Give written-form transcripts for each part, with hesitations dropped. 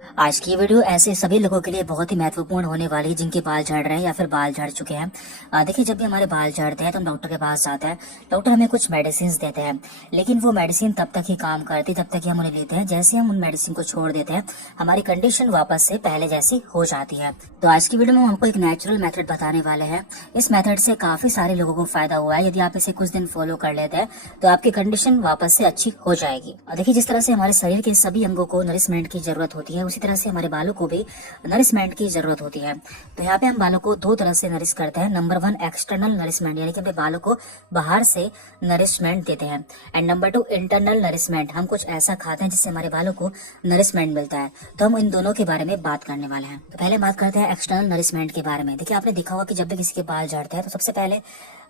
आज की वीडियो ऐसे सभी लोगों के लिए बहुत ही महत्वपूर्ण होने वाली है जिनके बाल झड़ रहे हैं या फिर बाल झड़ चुके हैं। देखिए, जब भी हमारे बाल झड़ते हैं तो हम डॉक्टर के पास जाते हैं। डॉक्टर हमें कुछ मेडिसिन देते हैं, लेकिन वो मेडिसिन तब तक ही काम करती जब तक ही हम उन्हें लेते हैं। जैसे हम उन मेडिसिन को छोड़ देते हैं, हमारी कंडीशन वापस से पहले जैसी हो जाती है। तो आज की वीडियो में हम आपको एक नेचुरल मेथड बताने वाले हैं। इस मेथड से काफी सारे लोगों को फायदा हुआ है। यदि आप इसे कुछ दिन फॉलो कर लेते हैं तो आपकी कंडीशन वापस से अच्छी हो जाएगी। और देखिए, जिस तरह से हमारे शरीर के सभी अंगों को नरिशमेंट की जरूरत होती है, उसी तरह से हमारे बालों को भी नरिशमेंट की जरूरत होती है। तो यहाँ पे हम बालों को दो तरह से नरिश करते हैं। नंबर 1 एक्सटर्नल नरिशमेंट, यानी कि अपने बालों को बाहर से नरिशमेंट देते हैं। एंड नंबर 2 इंटरनल नरिशमेंट, हम कुछ ऐसा खाते हैं जिससे हमारे बालों को नरिशमेंट मिलता है। तो हम इन दोनों के बारे में बात करने वाले हैं। तो पहले बात करते हैं एक्सटर्नल नरिशमेंट के बारे में। देखिए, आपने देखा होगा कि जब भी किसी के बाल झड़ते हैं तो सबसे पहले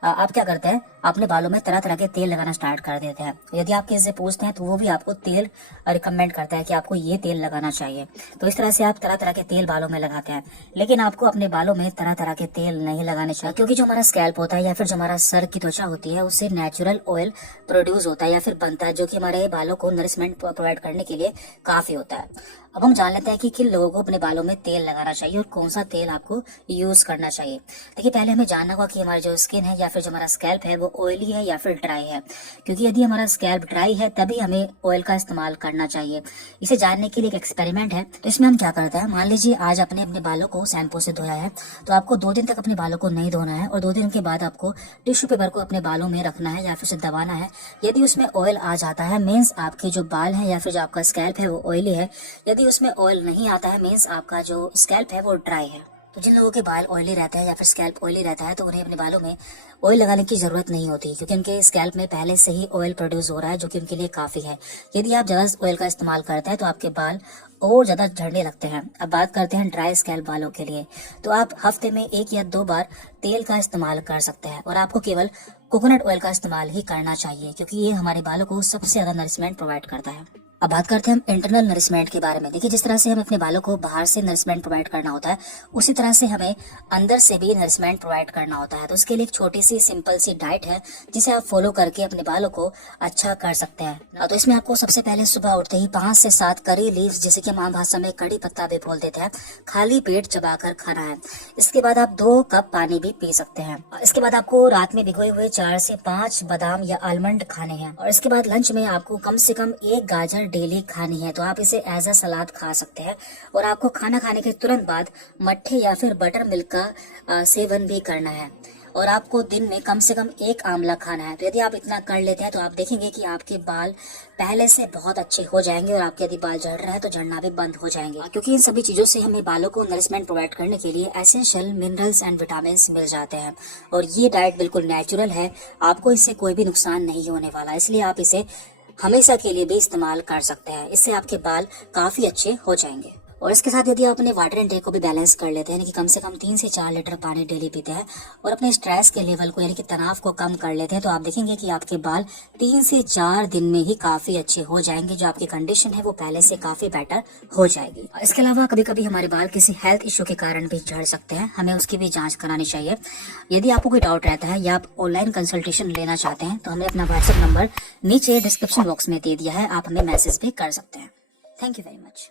आप क्या करते हैं, अपने बालों में तरह तरह के तेल लगाना स्टार्ट कर देते हैं। यदि आप किसी से पूछते हैं तो वो भी आपको तेल रिकमेंड करता है कि आपको ये तेल लगाना चाहिए। तो इस तरह से आप तरह तरह के तेल बालों में लगाते हैं। लेकिन आपको अपने बालों में तरह तरह के तेल नहीं लगाने चाहिए, क्योंकि जो हमारा स्कैल्प होता है या फिर जो हमारा सर की त्वचा होती है, उससे नेचुरल ऑयल प्रोड्यूस होता है या फिर बनता है, जो कि हमारे बालों को नरिशमेंट प्रोवाइड करने के लिए काफी होता है। अब हम जान लेते हैं कि किन लोगों को अपने बालों में तेल लगाना चाहिए और कौन सा तेल आपको यूज करना चाहिए। देखिए, पहले हमें जानना होगा कि हमारी जो स्किन है या फिर जो हमारा स्कैल्प है वो ऑयली है या फिर ड्राई है। क्योंकि यदि हमारा स्कैल्प ड्राई है तभी हमें ऑयल का इस्तेमाल करना चाहिए। इसे जानने के लिए एक एक्सपेरिमेंट है। तो इसमें हम क्या करते हैं, मान लीजिए आज आपने अपने बालों को शैम्पू से धोया है, तो आपको 2 दिन तक अपने बालों को नहीं धोना है और 2 दिन के बाद आपको टिश्यू पेपर को अपने बालों में रखना है या फिर उसे दबाना है। यदि उसमें ऑयल आ जाता है, मीन्स आपके जो बाल है या फिर जो आपका स्कैल्प है वो ऑयली है। यदि उसमें ऑयल नहीं आता है, मीन्स आपका जो स्कैल्प है वो ड्राई है। तो जिन लोगों के बाल ऑयली रहते हैं या फिर स्कैल्प ऑयली रहता है, तो उन्हें अपने बालों में ऑयल लगाने की जरूरत नहीं होती, क्योंकि उनके स्कैल्प में पहले से ही ऑयल प्रोड्यूस हो रहा है, जो कि उनके लिए काफी है। यदि आप ज्यादा ऑयल का इस्तेमाल करते हैं तो आपके बाल और ज्यादा झड़ने लगते हैं। अब बात करते हैं ड्राई स्कैल्प बालों के लिए। तो आप हफ्ते में 1 या 2 बार तेल का इस्तेमाल कर सकते हैं और आपको केवल कोकोनट ऑयल का इस्तेमाल ही करना चाहिए, क्योंकि ये हमारे बालों को सबसे ज्यादा नरिशमेंट प्रोवाइड करता है। अब बात करते हैं हम इंटरनल नरिशमेंट के बारे में। देखिए, जिस तरह से हमें अपने बालों को बाहर से नरिशमेंट प्रोवाइड करना होता है, उसी तरह से हमें अंदर से भी नरिशमेंट प्रोवाइड करना होता है। तो उसके लिए एक छोटी सी सिंपल सी डाइट है जिसे आप फॉलो करके अपने बालों को अच्छा कर सकते हैं। तो इसमें आपको सबसे पहले सुबह उठते ही 5 से 7 करी लीव्स, जैसे कि हम आम भाषा में कड़ी पत्ता भी बोल देते हैं, खाली पेट चबाकर खाना है। इसके बाद आप 2 कप पानी भी पी सकते हैं। इसके बाद आपको रात में भिगोए हुए 4 से 5 बादाम या आलमंड खाने हैं। और इसके बाद लंच में आपको कम से कम 1 गाजर डेली खानी है। तो आप इसे एज अ सलाद खा सकते हैं। और आपको खाना खाने के तुरंत बाद मट्ठे या फिर बटर मिल्क का सेवन भी करना है। और आपको दिन में कम से कम 1 आंवला खाना है। तो यदि आप इतना कर लेते हैं तो आप देखेंगे कि आपके बाल पहले से बहुत अच्छे हो जाएंगे और आपके यदि बाल झड़ रहे हैं तो झड़ना भी बंद हो जाएंगे, क्योंकि इन सभी चीजों से हमें बालों को नरिशमेंट प्रोवाइड करने के लिए एसेंशियल मिनरल्स एंड विटामिन मिल जाते हैं। और ये डाइट बिल्कुल नेचुरल है, आपको इससे कोई भी नुकसान नहीं होने वाला, इसलिए आप इसे हमेशा के लिए भी इस्तेमाल कर सकते हैं। इससे आपके बाल काफी अच्छे हो जाएंगे। और इसके साथ यदि आप अपने वाटर इनटेक को भी बैलेंस कर लेते हैं, यानी कि कम से कम 3 से 4 लीटर पानी डेली पीते हैं और अपने स्ट्रेस के लेवल को यानी कि तनाव को कम कर लेते हैं, तो आप देखेंगे कि आपके बाल 3 से 4 दिन में ही काफी अच्छे हो जाएंगे। जो आपकी कंडीशन है वो पहले से काफी बेटर हो जाएगी। इसके अलावा कभी कभी हमारे बाल किसी हेल्थ इश्यू के कारण भी झड़ सकते हैं, हमें उसकी भी जाँच करानी चाहिए। यदि आपको कोई डाउट रहता है या आप ऑनलाइन कंसल्टेशन लेना चाहते हैं तो हमने अपना व्हाट्सएप नंबर नीचे डिस्क्रिप्शन बॉक्स में दे दिया है, आप हमें मैसेज भी कर सकते हैं। Thank you very much.